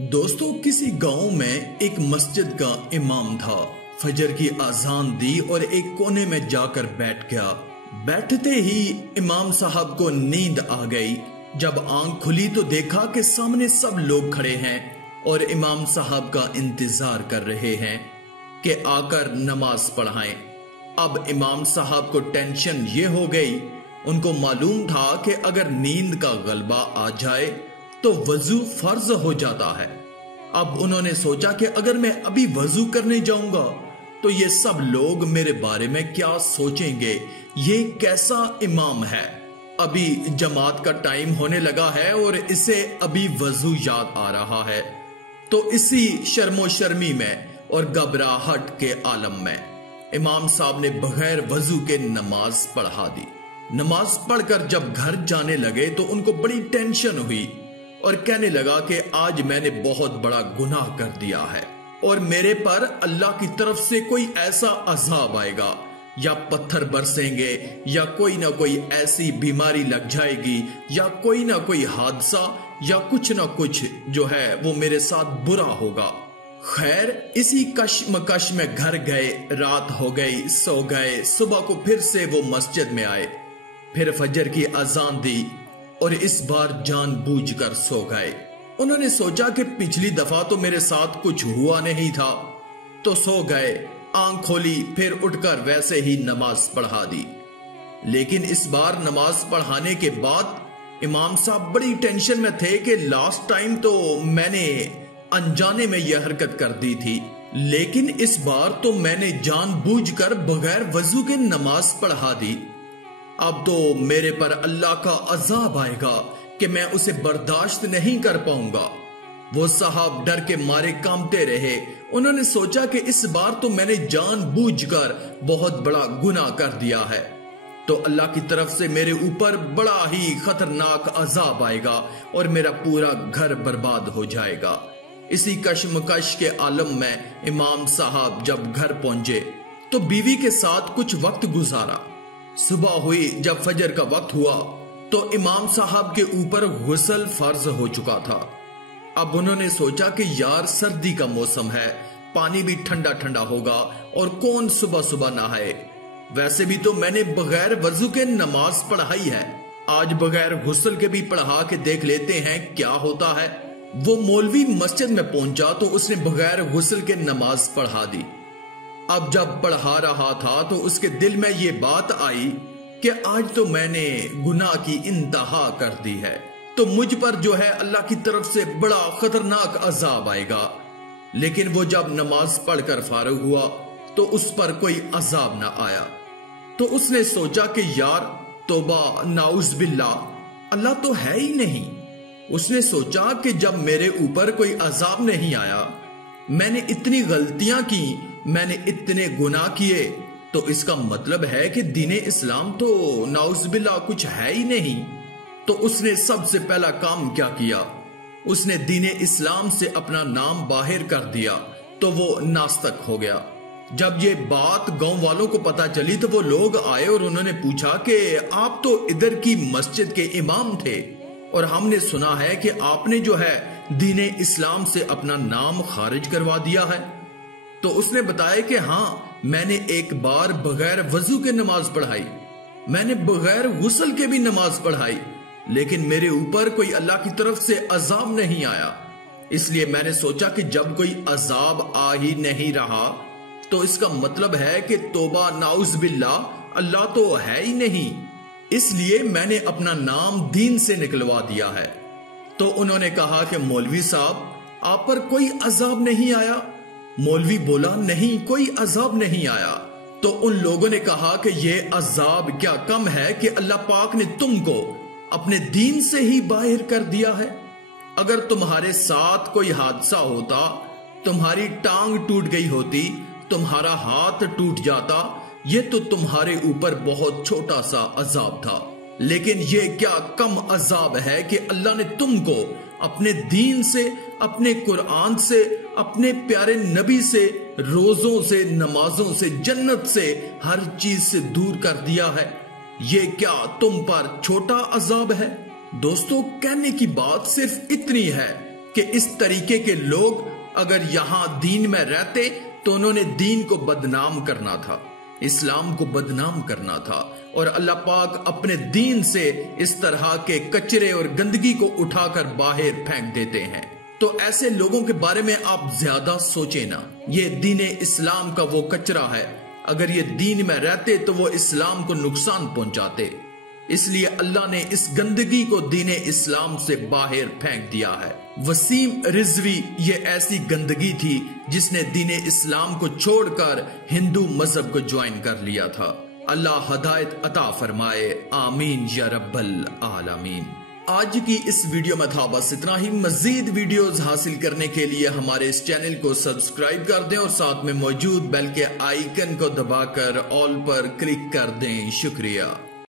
دوستو کسی گاؤں میں ایک مسجد کا امام تھا۔ فجر کی اذان دی اور ایک کونے میں جا کر بیٹھ گیا۔ بیٹھتے ہی امام صاحب کو نیند آ گئی۔ جب آنکھ کھلی تو دیکھا کہ سامنے سب لوگ کھڑے ہیں اور امام صاحب کا انتظار کر رہے ہیں کہ آ کر نماز پڑھائیں۔ اب امام صاحب کو ٹینشن یہ ہو گئی، ان کو معلوم تھا کہ اگر نیند کا غلبہ آ جائے تو وضو فرض ہو جاتا ہے۔ اب انہوں نے سوچا کہ اگر میں ابھی وضو کرنے جاؤں گا تو یہ سب لوگ میرے بارے میں کیا سوچیں گے، یہ کیسا امام ہے۔ ابھی جماعت کا ٹائم ہونے لگا ہے اور اسے ابھی وضو یاد آ رہا ہے۔ تو اسی شرم و شرمی میں اور گھبراہٹ کے عالم میں امام صاحب نے بغیر وضو کے نماز پڑھا دی۔ نماز پڑھ کر جب گھر جانے لگے تو ان کو بڑی ٹینشن ہوئی اور کہنے لگا کہ آج میں نے بہت بڑا گناہ کر دیا ہے اور میرے پر اللہ کی طرف سے کوئی ایسا عذاب آئے گا، یا پتھر برسیں گے، یا کوئی نہ کوئی ایسی بیماری لگ جائے گی، یا کوئی نہ کوئی حادثہ، یا کچھ نہ کچھ جو ہے وہ میرے ساتھ برا ہوگا۔ خیر اسی کشمکش میں گھر گئے، رات ہو گئی، سو گئے۔ صبح کو پھر سے وہ مسجد میں آئے، پھر فجر کی اذان دی اور اس بار جان بوجھ کر سو گئے۔ انہوں نے سوچا کہ پچھلی دفعہ تو میرے ساتھ کچھ ہوا نہیں تھا، تو سو گئے۔ آنکھ کھولی، پھر اٹھ کر ویسے ہی نماز پڑھا دی۔ لیکن اس بار نماز پڑھانے کے بعد امام صاحب بڑی ٹینشن میں تھے کہ لاسٹ ٹائم تو میں نے انجانے میں یہ حرکت کر دی تھی، لیکن اس بار تو میں نے جان بوجھ کر بغیر وضو کے نماز پڑھا دی۔ اب تو میرے پر اللہ کا عذاب آئے گا کہ میں اسے برداشت نہیں کر پاؤں گا۔ وہ صاحب ڈر کے مارے کانپتے رہے۔ انہوں نے سوچا کہ اس بار تو میں نے جان بوجھ کر بہت بڑا گناہ کر دیا ہے، تو اللہ کی طرف سے میرے اوپر بڑا ہی خطرناک عذاب آئے گا اور میرا پورا گھر برباد ہو جائے گا۔ اسی کشمکش کے عالم میں امام صاحب جب گھر پہنچے تو بیوی کے ساتھ کچھ وقت گزارا۔ صبح ہوئی، جب فجر کا وقت ہوا تو امام صاحب کے اوپر غسل فرض ہو چکا تھا۔ اب انہوں نے سوچا کہ یار سردی کا موسم ہے، پانی بھی ٹھنڈا ٹھنڈا ہوگا اور کون صبح صبح نہائے۔ ویسے بھی تو میں نے بغیر وضو کے نماز پڑھائی ہے، آج بغیر غسل کے بھی پڑھا کے دیکھ لیتے ہیں کیا ہوتا ہے۔ وہ مولوی مسجد میں پہنچا تو اس نے بغیر غسل کے نماز پڑھا دی۔ اب جب پڑھا رہا تھا تو اس کے دل میں یہ بات آئی کہ آج تو میں نے گناہ کی انتہا کر دی ہے، تو مجھ پر جو ہے اللہ کی طرف سے بڑا خطرناک عذاب آئے گا۔ لیکن وہ جب نماز پڑھ کر فارغ ہوا تو اس پر کوئی عذاب نہ آیا، تو اس نے سوچا کہ یار توبہ، نعوذ باللہ، اللہ تو ہے ہی نہیں۔ اس نے سوچا کہ جب میرے اوپر کوئی عذاب نہیں آیا، میں نے اتنی غلطیاں کی، میں نے اتنے گناہ کیے، تو اس کا مطلب ہے کہ دین اسلام تو نعوذ باللہ کچھ ہے ہی نہیں۔ تو اس نے سب سے پہلا کام کیا کیا؟ اس نے دین اسلام سے اپنا نام باہر کر دیا، تو وہ ناستک ہو گیا۔ جب یہ بات گاؤں والوں کو پتا چلی تو وہ لوگ آئے اور انہوں نے پوچھا کہ آپ تو ادھر کی مسجد کے امام تھے اور ہم نے سنا ہے کہ آپ نے جو ہے دین اسلام سے اپنا نام خارج کروا دیا ہے۔ تو اس نے بتایا کہ ہاں، میں نے ایک بار بغیر وضو کے نماز پڑھائی، میں نے بغیر غسل کے بھی نماز پڑھائی، لیکن میرے اوپر کوئی اللہ کی طرف سے عذاب نہیں آیا۔ اس لیے میں نے سوچا کہ جب کوئی عذاب آ ہی نہیں رہا تو اس کا مطلب ہے کہ توبہ، نعوذ باللہ، اللہ تو ہے ہی نہیں، اس لیے میں نے اپنا نام دین سے نکلوا دیا ہے۔ تو انہوں نے کہا کہ مولوی صاحب آپ پر کوئی عذاب نہیں آیا؟ مولوی بولا نہیں، کوئی عذاب نہیں آیا۔ تو ان لوگوں نے کہا کہ یہ عذاب کیا کم ہے کہ اللہ پاک نے تم کو اپنے دین سے ہی باہر کر دیا ہے؟ اگر تمہارے ساتھ کوئی حادثہ ہوتا، تمہاری ٹانگ ٹوٹ گئی ہوتی، تمہارا ہاتھ ٹوٹ جاتا، یہ تو تمہارے اوپر بہت چھوٹا سا عذاب تھا، لیکن یہ کیا کم عذاب ہے کہ اللہ نے تم کو اپنے دین سے، اپنے قرآن سے، اپنے پیارے نبی سے، روزوں سے، نمازوں سے، جنت سے، ہر چیز سے دور کر دیا ہے۔ یہ کیا تم پر چھوٹا عذاب ہے؟ دوستو کہنے کی بات صرف اتنی ہے کہ اس طریقے کے لوگ اگر یہاں دین میں رہتے تو انہوں نے دین کو بدنام کرنا تھا، اسلام کو بدنام کرنا تھا، اور اللہ پاک اپنے دین سے اس طرح کے کچرے اور گندگی کو اٹھا کر باہر پھینک دیتے ہیں۔ تو ایسے لوگوں کے بارے میں آپ زیادہ سوچیں نا، یہ دین اسلام کا وہ کچرا ہے، اگر یہ دین میں رہتے تو وہ اسلام کو نقصان پہنچاتے، اس لیے اللہ نے اس گندگی کو دین اسلام سے باہر پھینک دیا ہے۔ وسیم رضوی یہ ایسی گندگی تھی جس نے دین اسلام کو چھوڑ کر ہندو مذہب کو جوائن کر لیا تھا۔ اللہ ہدایت عطا فرمائے، آمین یا رب العالمین۔ آج کی اس ویڈیو میں تھا بس اتنا ہی۔ مزید ویڈیوز حاصل کرنے کے لیے ہمارے اس چینل کو سبسکرائب کر دیں اور ساتھ میں موجود بیل کے آئیکن کو دبا کر آل پر کلک کر دیں۔ شکریہ۔